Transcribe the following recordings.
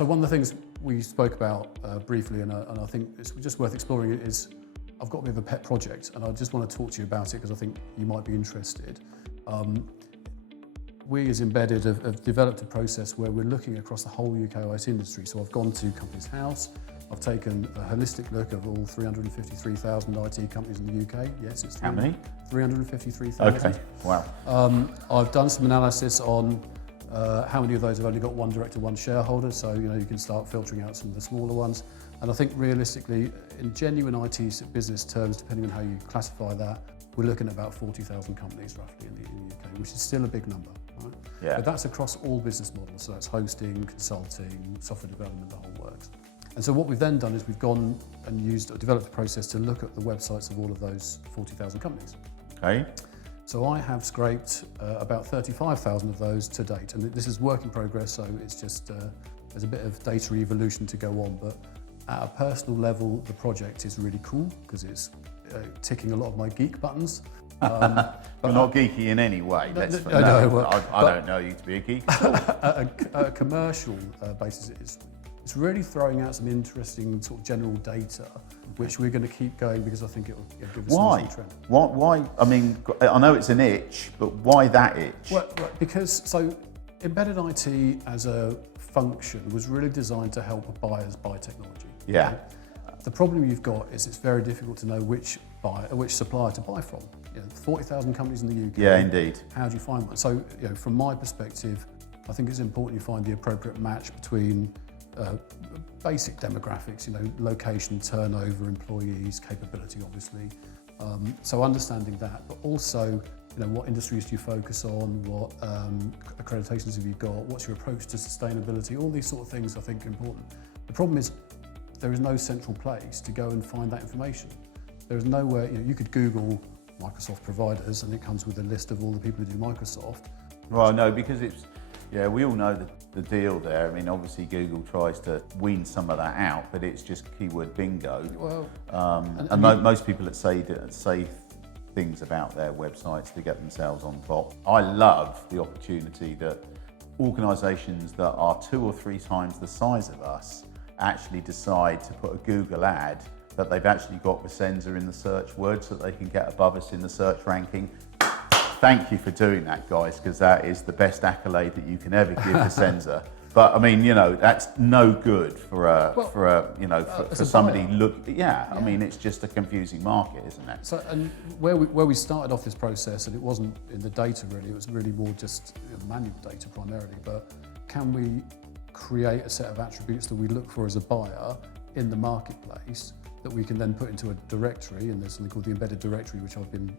So one of the things we spoke about briefly, and I think it's just worth exploring, is I've got a bit of a pet project, and I just want to talk to you about it because I think you might be interested. We as Embedded have developed a process where we're looking across the whole UK IT industry. So I've gone to Companies House, I've taken a holistic look of all 353,000 IT companies in the UK. Yes, it's How many? 353,000. Okay, wow. I've done some analysis on how many of those have only got one director, one shareholder, so you can start filtering out some of the smaller ones. And I think realistically, in genuine IT business terms, depending on how you classify that, we're looking at about 40,000 companies roughly in the UK, which is still a big number. Right? Yeah. But that's across all business models, so that's hosting, consulting, software development, the whole works. And so what we've then done is we've gone and developed a process to look at the websites of all of those 40,000 companies. Okay. So I have scraped about 35,000 of those to date, and this is work in progress, so it's just, there's a bit of data evolution to go on, but at a personal level, the project is really cool because it's ticking a lot of my geek buttons. You're not geeky in any way. I don't know you to be a geek. At a commercial basis, it's really throwing out some interesting sort of general data, which we're going to keep going because I think it will give us Why? some trend. Why? I mean, I know it's an itch, but why that itch? Well, because embedded IT as a function was really designed to help buyers buy technology. Yeah. Okay? The problem you've got is it's very difficult to know which supplier to buy from. 40,000 companies in the UK. Yeah, indeed. How do you find one? So, from my perspective, I think it's important you find the appropriate match between basic demographics, location, turnover, employees, capability, obviously. So understanding that, but also, what industries do you focus on? What accreditations have you got? What's your approach to sustainability? All these sort of things I think are important. The problem is there is no central place to go and find that information. There is nowhere, you could Google Microsoft providers and it comes with a list of all the people who do Microsoft. Well, no, because we all know the deal there. I mean, obviously Google tries to wean some of that out, but it's just keyword bingo. Well, most people that say things about their websites to get themselves on top. I love the opportunity that organisations that are 2 or 3 times the size of us actually decide to put a Google ad that they've actually got Vissensa in the search word so that they can get above us in the search ranking. Thank you for doing that, guys, because that is the best accolade that you can ever give Vissensa. But I mean, that's no good for somebody. I mean, it's just a confusing market, isn't it? So, and where we started off this process, and it wasn't in the data really, it was really more just manual data primarily. But can we create a set of attributes that we look for as a buyer in the marketplace that we can then put into a directory, and there's something called the embedded directory, which I've been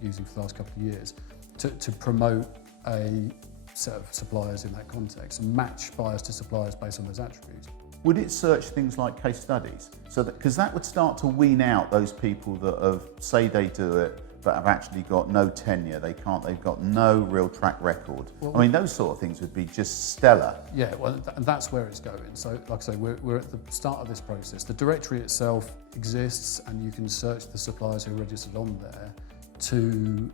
using for the last couple of years, to promote a set of suppliers in that context and match buyers to suppliers based on those attributes. Would it search things like case studies? So because that would start to wean out those people that say they do it, but have actually got no tenure, they've got no real track record. Well, I mean, those sort of things would be just stellar. Yeah, well, and that's where it's going. So, like I say, we're at the start of this process. The directory itself exists, and you can search the suppliers who are registered on there to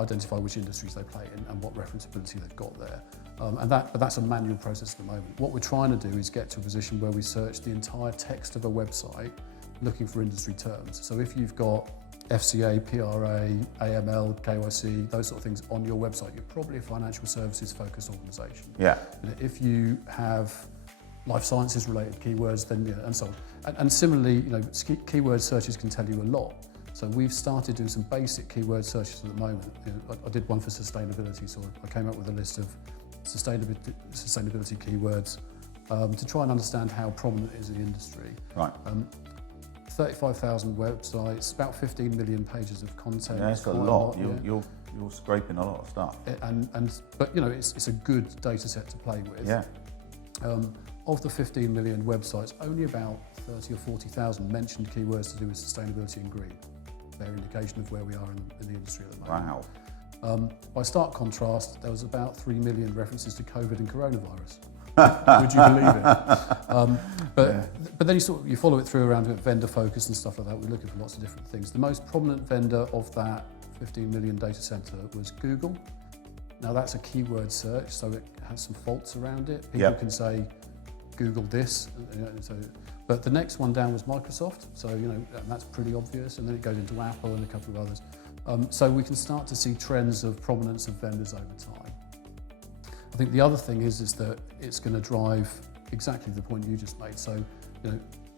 identify which industries they play in and what referenceability they've got there. But that's a manual process at the moment. What we're trying to do is get to a position where we search the entire text of a website looking for industry terms. So if you've got FCA, PRA, AML, KYC, those sort of things on your website, you're probably a financial services focused organisation. Yeah. And if you have life sciences related keywords, then and so on. And similarly, keyword searches can tell you a lot. So we've started doing some basic keyword searches at the moment. I did one for sustainability, so I came up with a list of sustainability keywords to try and understand how prominent it is in the industry. Right. 35,000 websites, about 15 million pages of content. Yeah, that's a lot. You're scraping a lot of stuff. But it's a good data set to play with. Yeah. Of the 15 million websites, only about 30 or 40,000 mentioned keywords to do with sustainability and green. Fair indication of where we are in the industry at the moment. Wow. By stark contrast, there was about 3 million references to COVID and coronavirus. Would you believe it? But then you follow it through around vendor focus and stuff like that. We're looking for lots of different things. The most prominent vendor of that 15 million data center was Google. Now that's a keyword search, so it has some faults around it. People can say, Google this. But the next one down was Microsoft, so and that's pretty obvious, and then it goes into Apple and a couple of others. So we can start to see trends of prominence of vendors over time. I think the other thing is that it's going to drive exactly the point you just made. So,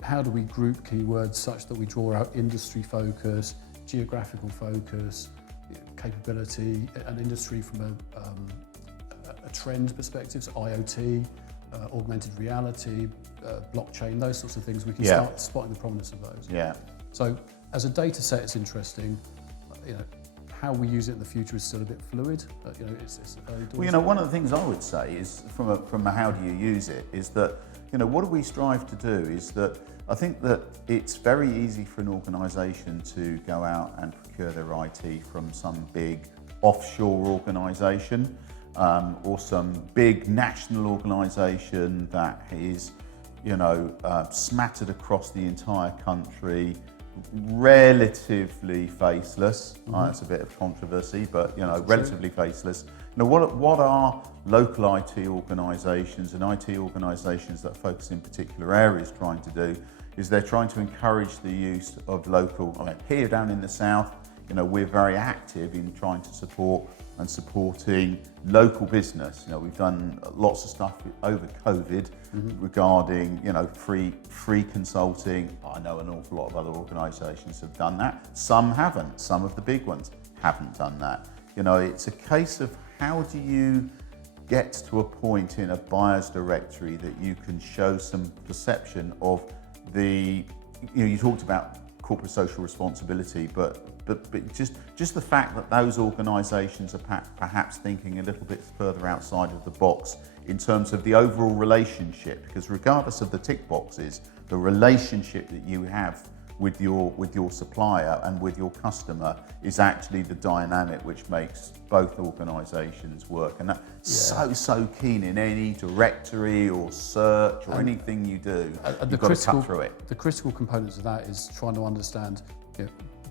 how do we group keywords such that we draw out industry focus, geographical focus, capability, an industry from a trend perspective, so IoT, augmented reality, blockchain, those sorts of things. We can start spotting the prominence of those. Yeah. So as a data set, it's interesting. How we use it in the future is still a bit fluid. It's early doors. Well, one of the things I would say is, from a how do you use it, is that, what do we strive to do is that I think that it's very easy for an organisation to go out and procure their IT from some big offshore organisation or some big national organisation that is, smattered across the entire country, relatively faceless. That's a bit of controversy, but relatively faceless. What are local IT organisations and IT organisations that focus in particular areas trying to do is they're trying to encourage the use of local. Here down in the south, we're very active in trying to support and supporting local business. We've done lots of stuff over COVID regarding, free consulting. I know an awful lot of other organisations have done that. Some haven't. Some of the big ones haven't done that. It's a case of how do you get to a point in a buyer's directory that you can show some perception of the, you talked about corporate social responsibility, but just the fact that those organisations are perhaps thinking a little bit further outside of the box in terms of the overall relationship, because regardless of the tick boxes, the relationship that you have with your supplier and with your customer is actually the dynamic which makes both organisations work, and that's so keen in any directory or search or anything you do. You've got to cut through it. The critical components of that is trying to understand.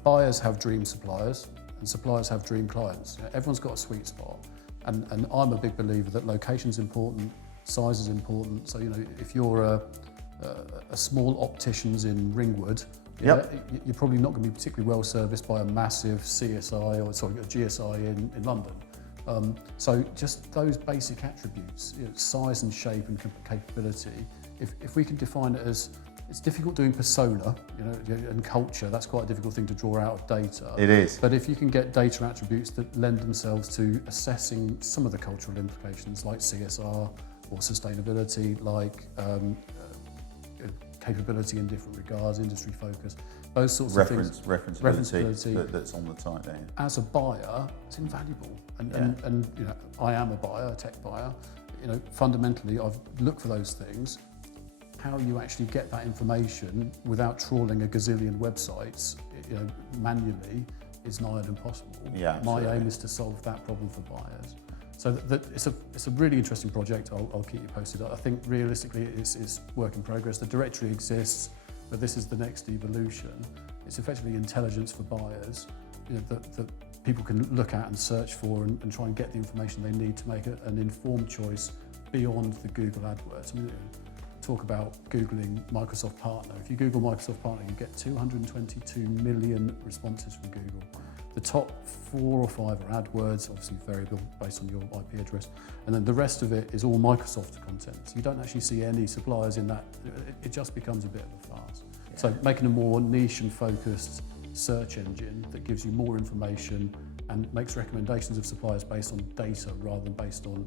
Buyers have dream suppliers and suppliers have dream clients. Everyone's got a sweet spot, and I'm a big believer that location's important, size is important. So if you're a small opticians in Ringwood, you're probably not going to be particularly well serviced by a massive CSI or a GSI in London. So just those basic attributes, size and shape and capability. If we can define it as, it's difficult doing persona, and culture. That's quite a difficult thing to draw out of data. It is. But if you can get data attributes that lend themselves to assessing some of the cultural implications, like CSR or sustainability, like capability in different regards, industry focus, those sorts of things. Referenceability that's on the site there. As a buyer, it's invaluable. And I am a buyer, a tech buyer. Fundamentally, I've looked for those things. How you actually get that information without trawling a gazillion websites, manually, is nigh on impossible. Yeah, my aim is to solve that problem for buyers. So it's a really interesting project. I'll keep you posted. I think realistically, it's work in progress. The directory exists, but this is the next evolution. It's effectively intelligence for buyers, that people can look at and search for and try and get the information they need to make an informed choice beyond the Google AdWords. Talk about Googling Microsoft Partner. If you Google Microsoft Partner, you get 222 million responses from Google. The top 4 or 5 are AdWords, obviously variable based on your IP address, and then the rest of it is all Microsoft content. So you don't actually see any suppliers in that. It just becomes a bit of a farce. Yeah. So making a more niche and focused search engine that gives you more information and makes recommendations of suppliers based on data rather than based on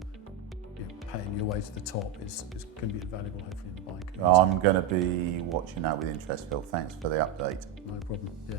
paying your way to the top is going to be invaluable, hopefully, in the bike. I'm going to be watching that with interest, Phil. Thanks for the update. No problem. Yeah.